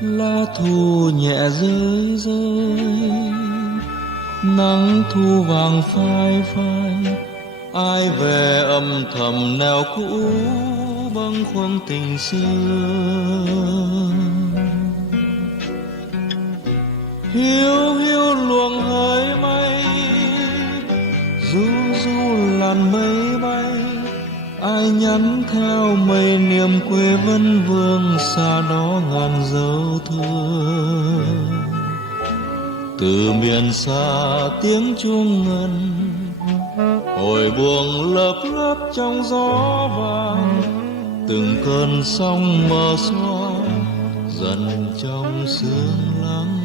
lá thu nhẹ rơi rơi, nắng thu vàng phai phai, ai về âm thầm nẻo cũ bâng khuâng tình xưa. Hiu hiu luồng hơi mây, du du làn mây bay, ai nhắn theo mây niềm quê vấn vương xa đó ngàn dấu thương. Từ miền xa tiếng chuông ngân hồi buông lấp lấp trong gió vàng, từng cơn sóng mờ xóa dần trong sương lắng.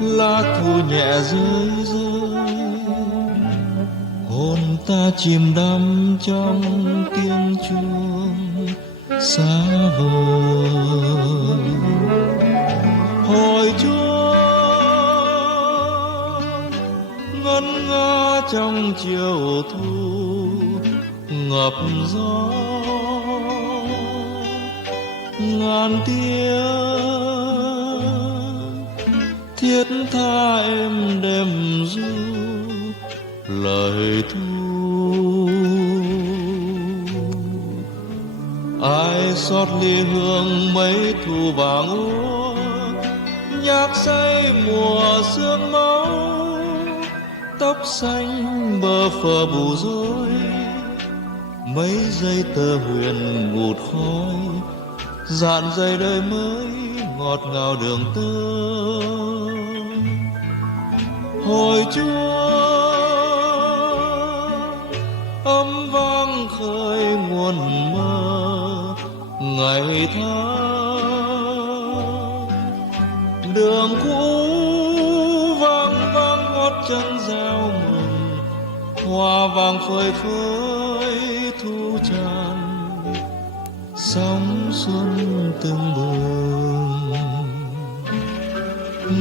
Lá thu nhẹ rơi rơi, hồn ta chìm đắm trong tiếng chuông xa vời. Hồi chuông ngân nga trong chiều thu ngập gió, ngàn tiếng thiết tha êm đềm ru lời thu. Ai xót ly hương mấy thu vàng úa, nhạc say mùa sương máu, tóc xanh bờ phờ bù rối, mấy giây tơ huyền ngụt khói, dạn dây đời mới ngọt ngào đường tơ. Hồi chuông âm vang khơi nguồn mơ ngày tháng, đường cũ vang vang gót chân reo mừng, hoa vàng phơi phới thu tràn, sóng xuân từng bừng.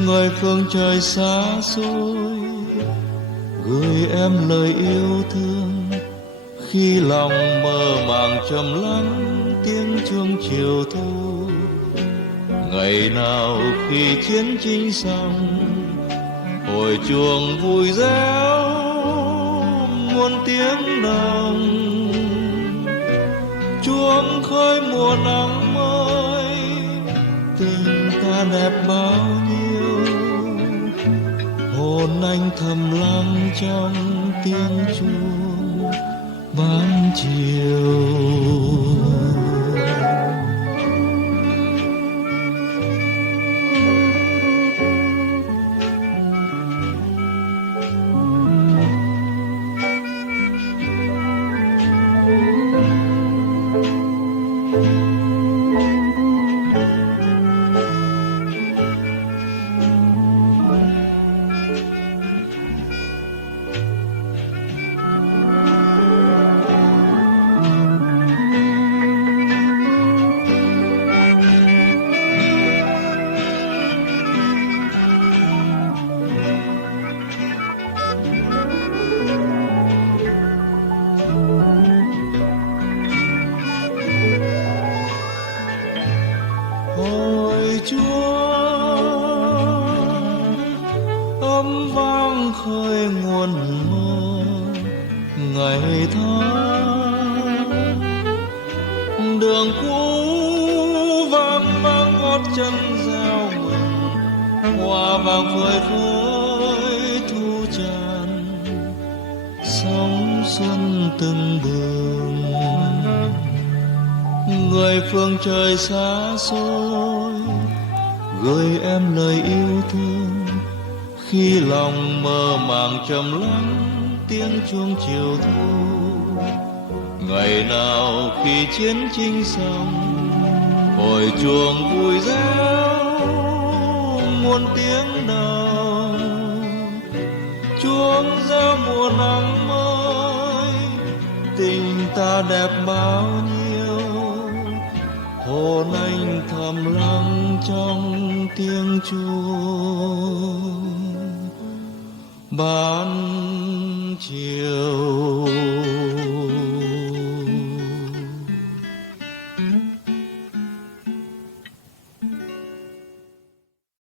Người phương trời xa xôi gửi em lời yêu thương, khi lòng mơ màng trầm lắng tiếng chuông chiều thu. Ngày nào khi chiến tranh xong, hồi chuông vui réo muôn tiếng đồng, chuông khơi mùa nắng mới, tình ta đẹp bao nhiêu. Hồn anh thầm lắng trong tiếng chuông ban chiều. Hồi chuông âm vang khơi nguồn mơ ngày tháng, đường cũ vang vang gót chân reo mừng, hoa vàng phơi phới thu tràn, sóng xuân từng bừng. Người phương trời xa xôi gửi em lời yêu thương, khi lòng mơ màng trầm lắng tiếng chuông chiều thu. Ngày nào khi chiến tranh xong, hồi chuông vui réo muôn tiếng đồng, chuông reo mùa nắng mới, tình ta đẹp bao nhiêu. Hồn anh thầm lắng trong tiếng chuông ban chiều.